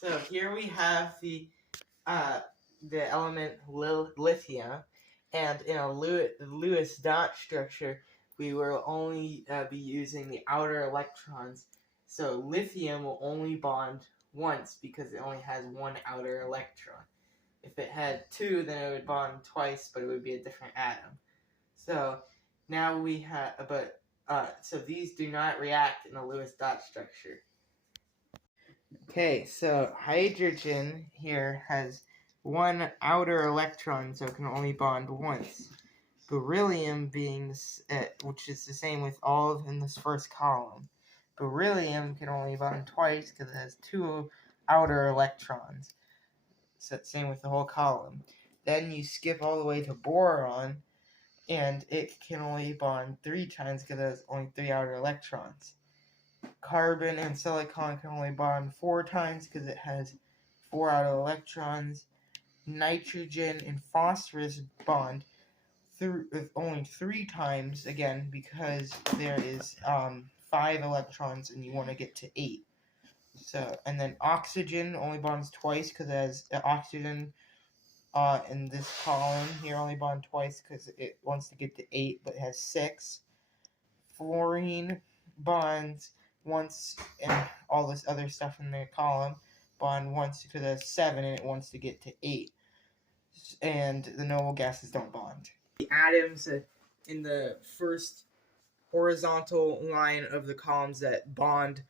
So here we have the element lithium, and in a Lewis dot structure, we will only be using the outer electrons. So lithium will only bond once because it only has one outer electron. If it had two, then it would bond twice, but it would be a different atom. So now we have, so these do not react in a Lewis dot structure. Okay, so hydrogen here has one outer electron, so it can only bond once. Beryllium being, which is the same with all in this first column. Beryllium can only bond twice because it has two outer electrons. So same with the whole column. Then you skip all the way to boron, and it can only bond 3 times because it has only 3 outer electrons. Carbon and silicon can only bond 4 times because it has 4 outer electrons. Nitrogen and phosphorus bond only 3 times, again, because there is 5 electrons and you want to get to 8. So, and then oxygen only bonds twice because it has oxygen in this column here only bond twice because it wants to get to 8, but it has 6. Fluorine bonds once, and all this other stuff in the column bond once because it has 7 and it wants to get to 8. And the noble gases don't bond. The atoms in the first horizontal line of the columns that bond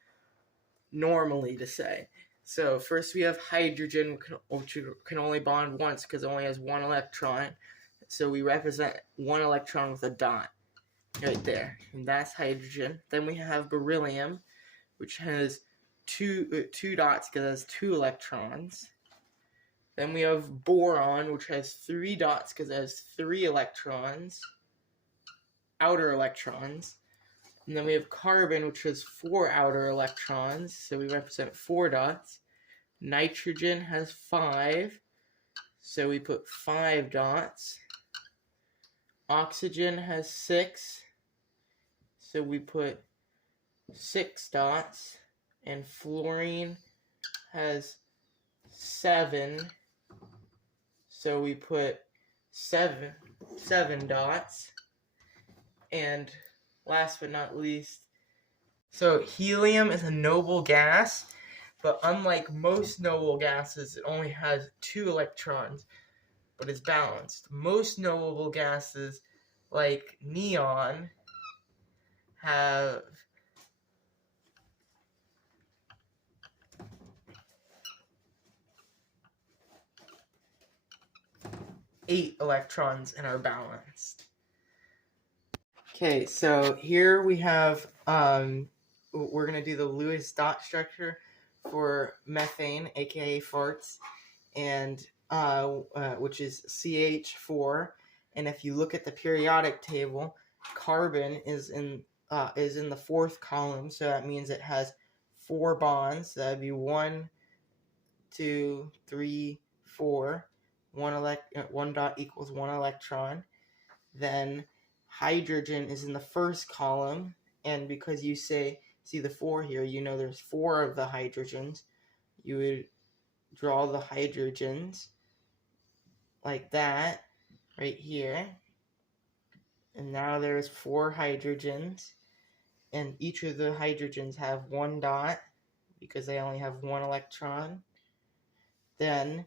normally, to say. So first we have hydrogen, which can only bond once because it only has 1 electron. So we represent 1 electron with a dot right there, and that's hydrogen. Then we have beryllium, which has two dots because it has 2 electrons. Then we have boron, which has 3 dots because it has 3 electrons, outer electrons. And then we have carbon, which has 4 outer electrons, so we represent 4 dots. Nitrogen has 5, so we put 5 dots. Oxygen has 6, so we put 6 dots. And fluorine has 7, so we put 7 dots. And last but not least, so helium is a noble gas, but unlike most noble gases, it only has 2 electrons, but it's balanced. Most noble gases, like neon, have 8 electrons and are balanced. Okay, so here we have, we're going to do the Lewis dot structure for methane, aka farts, and which is CH4. And if you look at the periodic table, carbon is in the 4th column, so that means it has 4 bonds. So that'd be 1, 2, 3, 4. 1 dot equals 1 electron. Then hydrogen is in the 1st column, and because you see the 4 here, you know there's 4 of the hydrogens. You would draw the hydrogens like that right here, and now there's 4 hydrogens, and each of the hydrogens have 1 dot because they only have 1 electron. Then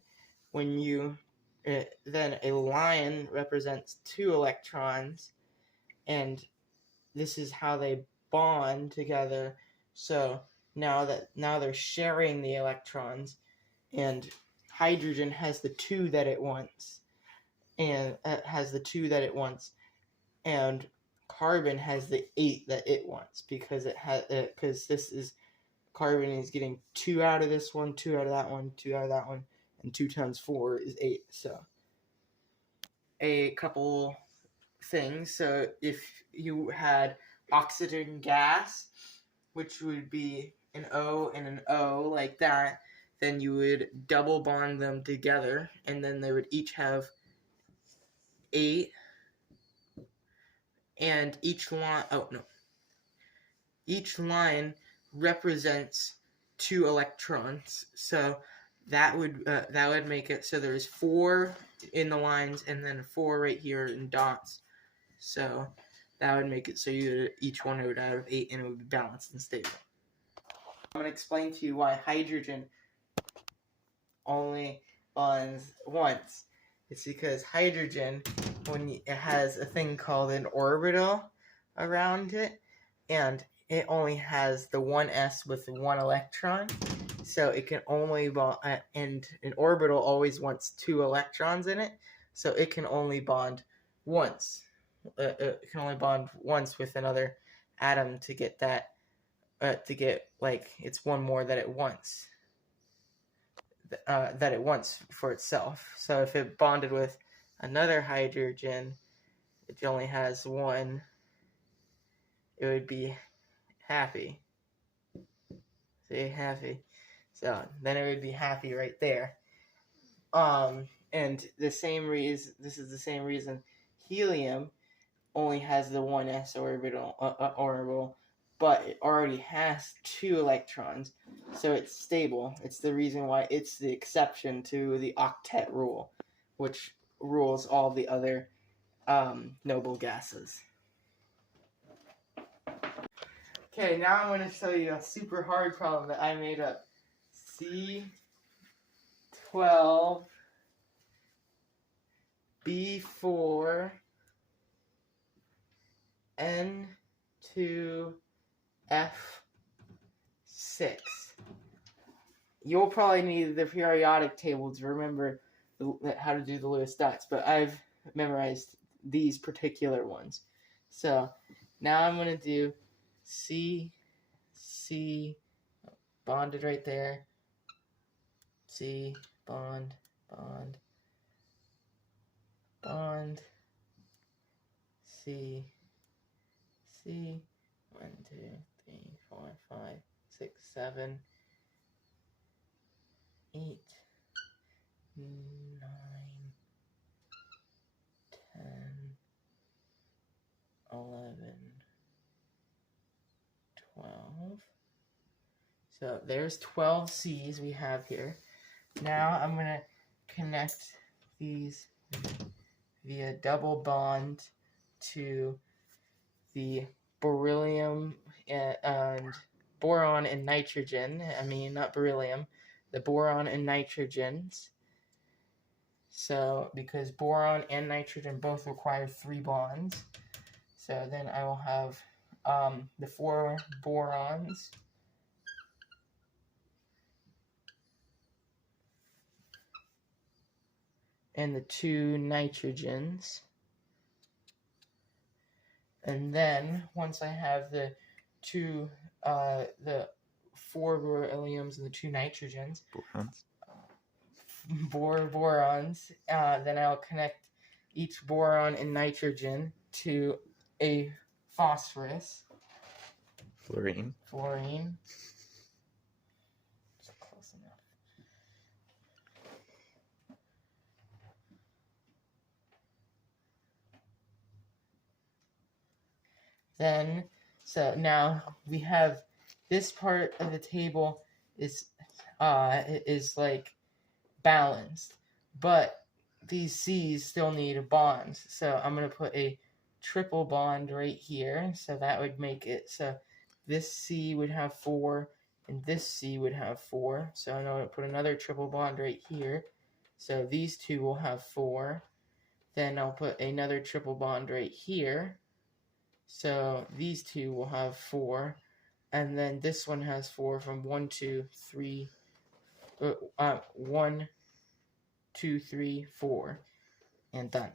then a line represents 2 electrons, and this is how they bond together. So now they're sharing the electrons, and hydrogen has the 2 that it wants, and and carbon has the 8 that it wants because carbon is getting 2 out of this one, 2 out of that one, 2 out of that one, and 2 times 4 is 8. So a couple things. So if you had oxygen gas, which would be an O and an O like that, then you would double bond them together, and then they would each have 8, and each line represents 2 electrons. So that would make it so there's 4 in the lines and then 4 right here in dots. So that would make it so each one would have 8 and it would be balanced and stable. I'm going to explain to you why hydrogen only bonds once. It's because hydrogen, it has a thing called an orbital around it, and it only has the one s with 1 electron, so it can only bond, and an orbital always wants 2 electrons in it, so it can only bond once. It can only bond once with another atom to get that, it's one more that it wants. That it wants for itself. So if it bonded with another hydrogen, it only has 1, it would be happy. See, happy. So then it would be happy right there. And the same reason, this is the same reason helium only has the 1s orbital, but it already has 2 electrons, so it's stable. It's the reason why it's the exception to the octet rule, which rules all the other noble gases. Okay, now I'm going to show you a super hard problem that I made up. C12 B4 N2 F6. You'll probably need the periodic table to remember how to do the Lewis dots, but I've memorized these particular ones. So now I'm going to do C, bonded right there, C, bond, C, 1, 2, 3, 4, 5, 6, 7, 8, 9, 10, 11, 12. So there's 12 C's we have here. Now I'm going to connect these via double bond to the beryllium and boron and nitrogen. I mean, not beryllium, the boron and nitrogens. So, because boron and nitrogen both require 3 bonds, so then I will have the 4 borons and the 2 nitrogens. And then once I have the 4 berylliums and the 2 nitrogens, borons, then I'll connect each boron and nitrogen to a phosphorus. Fluorine. Just close enough. Then, so now we have this part of the table is like balanced, but these C's still need bonds. So I'm going to put a triple bond right here. So that would make it so this C would have 4 and this C would have 4. So I'm going to put another triple bond right here. So these two will have 4. Then I'll put another triple bond right here. So these two will have 4. And then this one has 4 from 1, 2, 3, 1, 2, 3, 4, and done.